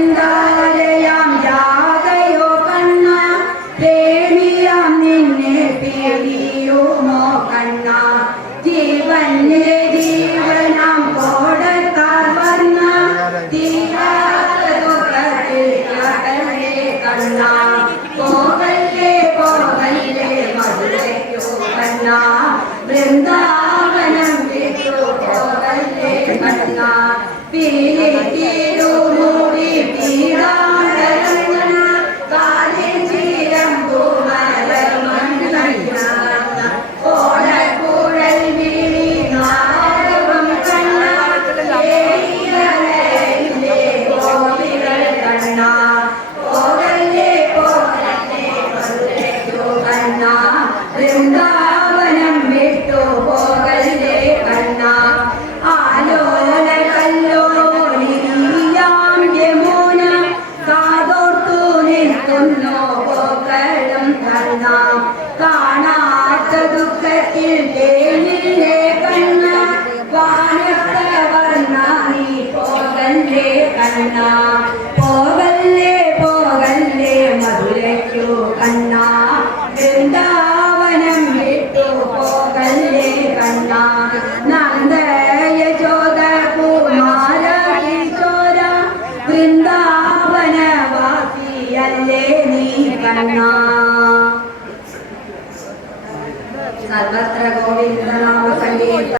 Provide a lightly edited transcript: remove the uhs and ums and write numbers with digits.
പ്രേമത്തിൻതാരയാം രാധയോ കണ്ണ പ്രേമിയാം നിന്നെ പേടിയുമോ കണ്ണ ജീവന്റെ ജീവനാം കോടക്കാർ വന്ന തീരാതേ കണ്ണ പോകല്ലേ പോകല്ലേ മധുരയ്ക്കോ കണ്ണ വൃന്ദാവനം വിട്ടു പോകല്ലേ കണ്ണ പീലിത്തിരുമൂടി പീഡാടരങ്ങന കാലിൽ ചീരം പൂമരമണ്ണ ഓടക്കുഴൽ വീണി നാരവം കണ്ണ ഏരിയലയിലെ ഗോപികൾ കണ്ണ പോകല്ലേ പോകല്ലേ മധുരയ്ക്കോ കണ്ണ വൃന്ദാവനം വിട്ടു പോകല്ലേ കണ്ണ ആലോല കല്ലോലിയാം യമുന കാതോർത്തു നിൽക്കുന്നു പോകലും കണ്ണ കാണാത്ത ദുഃഖത്തിൽ തേനിലെ കണ്ണ വാനപ്രവർണ്ണ നീ പോകല്ലേ കണ്ണ പോകല്ലേ പോകല്ലേ മധുരയ്ക്കു കണ്ണ വൃന്ദാവനം വിട്ടു പോകല്ലേ കണ്ണ നന്ദയ ചോദ കുമാര കിശോര വൃന്ദാവനവാസിയല്ലേ നീ കണ്ണ സർവത്ര ഗോവിന്ദനാമ സംഗീത